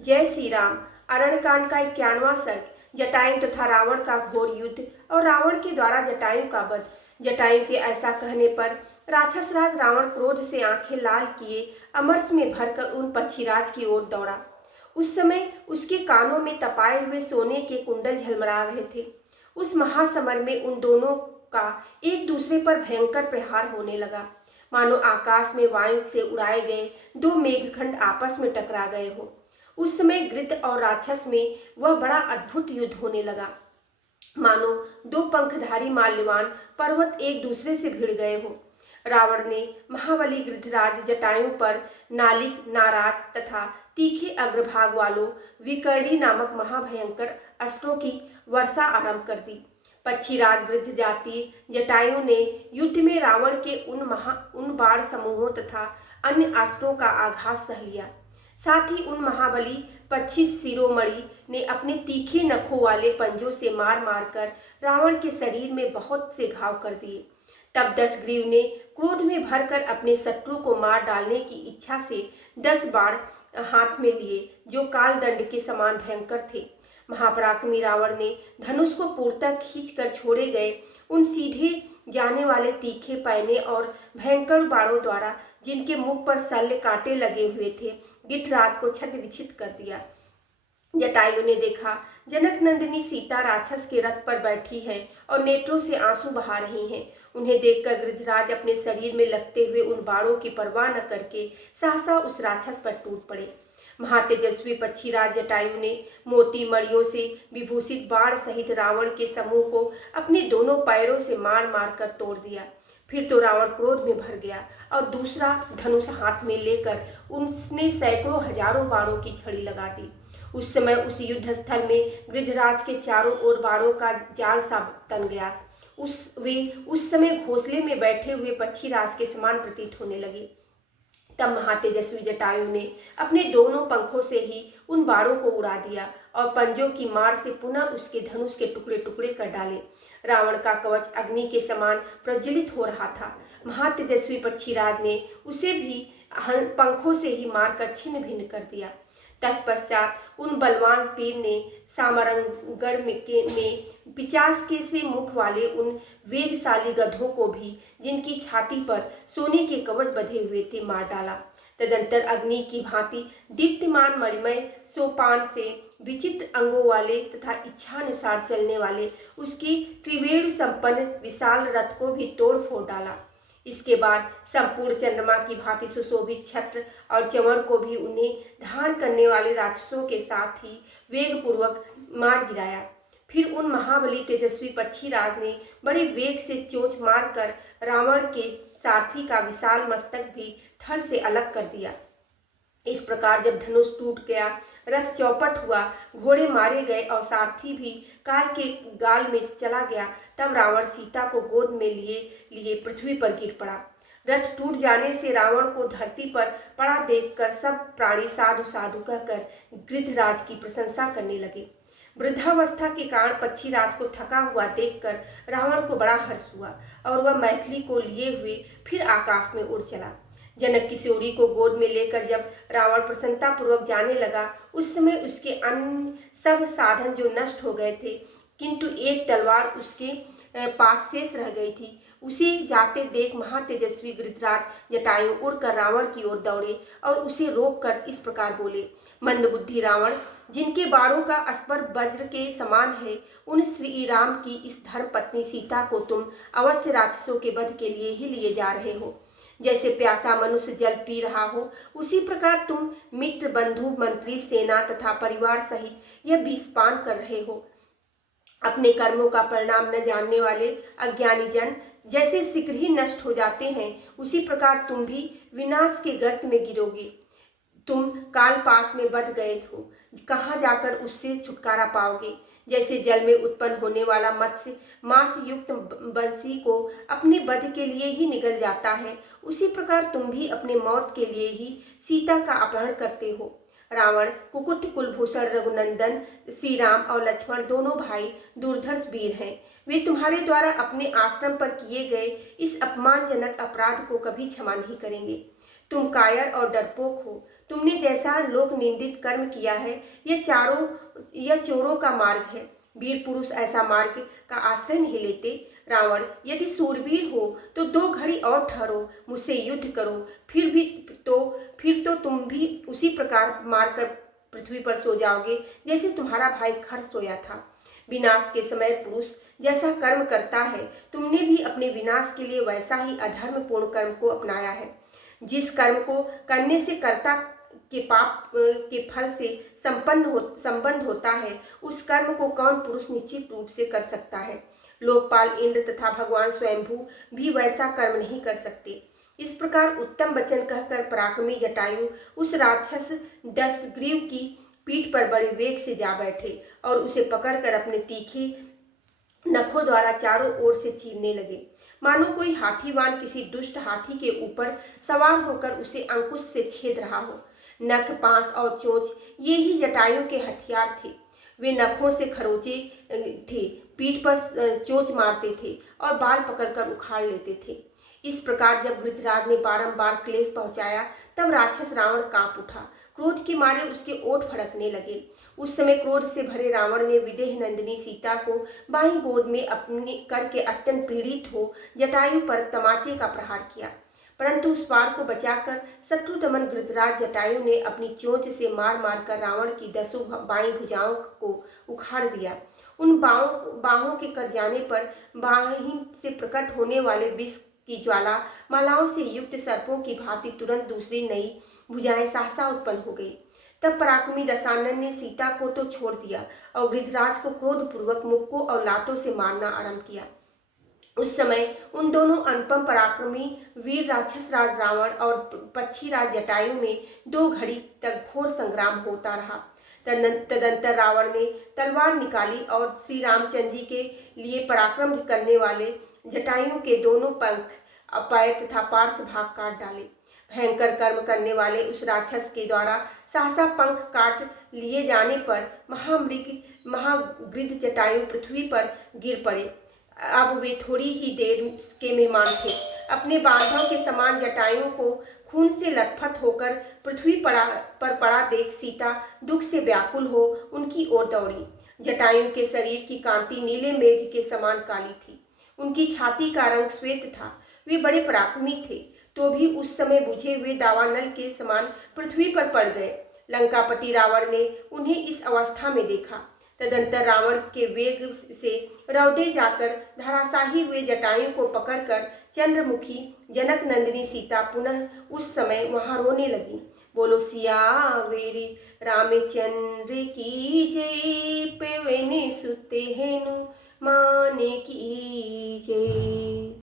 जय श्री राम। अरण्यकांड का 51वां सर्ग। जटायु तथा रावण का घोर युद्ध और रावण के द्वारा जटायु का वध। जटायु के ऐसा कहने पर राक्षस राज रावण क्रोध से आंखें लाल किए अमरस में भरकर उन पक्षीराज की ओर दौड़ा। उस समय उसके कानों में तपाए हुए सोने के कुंडल झलमला रहे थे। उस महासमर में उन दोनों का एक दूसरे पर भयंकर प्रहार होने लगा, मानो आकाश में वायु से उड़ाए गए दो मेघखंड आपस में टकरा गए हो। उस समय गृध्र और राक्षस में वह बड़ा अद्भुत युद्ध होने लगा, मानो दो पंखधारी माल्यवान पर्वत एक दूसरे से भिड़ गए हो। रावण ने महाबली गृद्धराज जटायु पर नालिक, नाराज तथा तीखे अग्रभाग वालों विकर्णी नामक महाभयंकर अस्त्रों की वर्षा आरंभ कर दी। पक्षीराज गृध्र जाति जटायु ने युद्ध में रावण के उन बाण समूहों तथा अन्य अस्त्रों का आघात सह लिया। साथ ही उन महाबली पक्षी शिरोमणि ने अपने तीखे नखों वाले पंजों से मार मार कर रावण के शरीर में बहुत से घाव कर दिए। तब दशग्रीव ने क्रोध में भरकर अपने शत्रु को मार डालने की इच्छा से 10 बाण हाथ में लिए, जो काल दंड के समान भयंकर थे। महापराक्रमी रावण ने धनुष को पूर्णतः खींचकर छोड़े गए उन सीधे जाने वाले तीखे पैने और भयंकर बाणों द्वारा, जिनके मुख पर शल्य कांटे लगे हुए थे, गिद्धराज को छद विच्छित कर दिया। जटायु ने देखा जनक नंदिनी सीता राक्षस के रथ पर बैठी है और नेत्रों से आंसू बहा रही हैं। उन्हें देखकर गृद्धराज अपने शरीर में लगते हुए उन बाणों की परवाह न करके सहसा उस राक्षस पर टूट पड़े। महातेजस्वी पक्षीराज जटायु ने मोती मणियों से विभूषित बाण सहित रावण के समूह को अपने दोनों पैरों से मार मार कर तोड़ दिया। फिर तो रावण क्रोध में भर गया और दूसरा धनुष हाथ में लेकर उसने सैकड़ों हजारों बाणों की छड़ी लगा दी। उस समय उस युद्ध स्थल में गृद्धराज के चारों ओर बाणों का जाल सा तन गया। उस समय घोंसले में बैठे हुए पक्षीराज के समान प्रतीत होने लगे। तब महातेजस्वी जटायु ने अपने दोनों पंखों से ही उन बाणों को उड़ा दिया और पंजों की मार से पुनः उसके धनुष के टुकड़े टुकड़े कर डाले। रावण का कवच अग्नि के समान प्रज्वलित हो रहा था। महातेजस्वी पक्षीराज ने उसे भी पंखों से ही मारकर छिन्न भिन्न कर दिया। तत्पश्चात उन बलवान वीर ने सामरंगगढ़ में 50 के से मुख वाले उन वेगशाली गधों को भी, जिनकी छाती पर सोने के कवच बंधे हुए थे, मार डाला। तदंतर अग्नि की भांति दीप्तिमान मणिमय सोपान से विचित्र अंगों वाले तथा इच्छानुसार चलने वाले उसके त्रिवेणु संपन्न विशाल रथ को भी तोड़ फोड़ डाला। इसके बाद संपूर्ण चंद्रमा की भांति सुशोभित छत्र और चंवर को भी उन्हें धारण करने वाले राक्षसों के साथ ही वेगपूर्वक मार गिराया। फिर उन महाबली तेजस्वी पक्षीराज ने बड़े वेग से चोंच मारकर रावण के सारथी का विशाल मस्तक भी धड़ से अलग कर दिया। इस प्रकार जब धनुष टूट गया, रथ चौपट हुआ, घोड़े मारे गए और सारथी भी काल के गाल में चला गया, तब रावण सीता को गोद में लिए पृथ्वी पर गिर पड़ा। रथ टूट जाने से रावण को धरती पर पड़ा देखकर सब प्राणी साधु साधु कहकर गृद्धराज की प्रशंसा करने लगे। वृद्धावस्था के कारण पक्षीराज को थका हुआ देखकर रावण को बड़ा हर्ष हुआ और वह मैथिली को लिए हुए फिर आकाश में उड़ चला। जनक किशोरी को गोद में लेकर जब रावण प्रसन्नता पूर्वक जाने लगा, उस समय उसके अन्य सब साधन जो नष्ट हो गए थे, किंतु एक तलवार उसके पास शेष रह गई थी। उसे जाते देख महातेजस्वी गृद्धराज जटायु उड़कर रावण की ओर दौड़े और उसे रोककर इस प्रकार बोले, मंदबुद्धि रावण, जिनके बाणों का स्पर वज्र के समान है, उन श्री राम की इस धर्म पत्नी सीता को तुम अवश्य राक्षसों के वध के लिए ही लिए जा रहे हो। जैसे प्यासा मनुष्य जल पी रहा हो, उसी प्रकार तुम मित्र, बंधु, मंत्री, सेना तथा परिवार सहित यह विष पान कर रहे हो। अपने कर्मों का परिणाम न जानने वाले अज्ञानी जन जैसे शीघ्र ही नष्ट हो जाते हैं, उसी प्रकार तुम भी विनाश के गर्त में गिरोगे। तुम काल पास में बध गए हो, कहाँ जाकर उससे छुटकारा पाओगे। जैसे जल में उत्पन्न होने वाला मत्स्य मांस युक्त बंसी को अपने वध के लिए ही निगल जाता है, उसी प्रकार तुम भी अपने मौत के लिए ही सीता का अपहरण करते हो। रावण कुकुट कुलभूषण रघुनंदन श्री राम और लक्ष्मण दोनों भाई दुर्धर्ष वीर हैं। वे तुम्हारे द्वारा अपने आश्रम पर किए गए इस अपमानजनक अपराध को कभी क्षमा नहीं करेंगे। तुम कायर और डरपोक हो। तुमने जैसा लोक निंदित कर्म किया है, यह चोरों का मार्ग है। वीर पुरुष ऐसा मार्ग का आश्रय नहीं लेते। रावण, यदि सूरवीर हो तो 2 घड़ी और ठहरो, मुझसे युद्ध करो। फिर तो तुम भी उसी प्रकार मारकर पृथ्वी पर सो जाओगे जैसे तुम्हारा भाई खर सोया था। विनाश के समय पुरुष जैसा कर्म करता है, तुमने भी अपने विनाश के लिए वैसा ही अधर्मपूर्ण कर्म को अपनाया है। जिस कर्म को करने से कर्ता के पाप के फल से संबंध होता है, उस कर्म को कौन पुरुष निश्चित रूप से कर सकता है। लोकपाल इंद्र तथा भगवान स्वयंभू भी वैसा कर्म नहीं कर सकते। इस प्रकार उत्तम वचन कहकर पराक्रमी जटायु उस राक्षस दशग्रीव की पीठ पर बड़े वेग से जा बैठे और उसे पकड़कर अपने तीखे नखों द्वारा चारों ओर से चीरने लगे, मानो कोई हाथीवान किसी दुष्ट हाथी के ऊपर सवार होकर उसे अंकुश से छेद रहा हो। नख, पांस और चोंच ये ही जटायु के हथियार थे। वे नखों से खरोचे थे, पीठ पर चोंच मारते थे और बाल पकड़कर उखाड़ लेते थे। इस प्रकार जब वृद्धराज ने बारंबार क्लेश पहुंचाया, तब राक्षस रावण कांप उठा। क्रोध के मारे उसके ओठ फड़कने लगे। उस समय क्रोध से भरे रावण ने विदेह नंदिनी सीता को बाईं गोद में अपने करके अत्यंत पीड़ित हो जटायु पर तमाचे का प्रहार किया। परंतु उस बार को बचाकर शत्रु दमन गृधराज जटायु ने अपनी चोंच से मार मार कर रावण की 10 बाईं भुजाओं को उखाड़ दिया। उन बाहों के कट जाने पर बाहीं से प्रकट होने वाले विष की ज्वाला मालाओं से युक्त सर्पों की भांति तुरंत दूसरी नई भुजाएं सहसा उत्पन्न हो गई। तब पराक्रमी दशानन ने सीता को तो छोड़ दिया और गृधराज को क्रोधपूर्वक मुक्कों और लातों से मारना आरंभ किया। उस समय उन दोनों अनुपम पराक्रमी वीर राक्षस राज रावण और पक्षी राज जटायु में 2 घड़ी तक घोर संग्राम होता रहा। तदंतर रावण ने तलवार निकाली और श्री रामचंद्र जी के लिए पराक्रम करने वाले जटायु के दोनों पंख, पैर तथा पार्श्व भाग काट डाले। भयंकर कर्म करने वाले उस राक्षस के द्वारा सहसा पंख काट लिए जाने पर महागृध जटायु पृथ्वी पर गिर पड़े। अब वे थोड़ी ही देर के मेहमान थे। अपने बांधव के समान जटायु को खून से लथपथ होकर पृथ्वी पर पड़ा देख सीता दुख से व्याकुल हो उनकी ओर दौड़ी। जटायु के शरीर की कांति नीले मेघ के समान काली थी। उनकी छाती का रंग श्वेत था। वे बड़े पराक्रमी थे, तो भी उस समय बुझे हुए दावानल के समान पृथ्वी पर पड़ गए। लंकापति रावण ने उन्हें इस अवस्था में देखा। तदंतर रावण के वेग से रौदे जाकर धराशाही हुए जटायु को पकड़कर चंद्रमुखी जनक नंदिनी सीता पुनः उस समय वहां रोने लगी। बोलो सियावेरी रामचंद्र की जय, पवने सुते हेनु माने की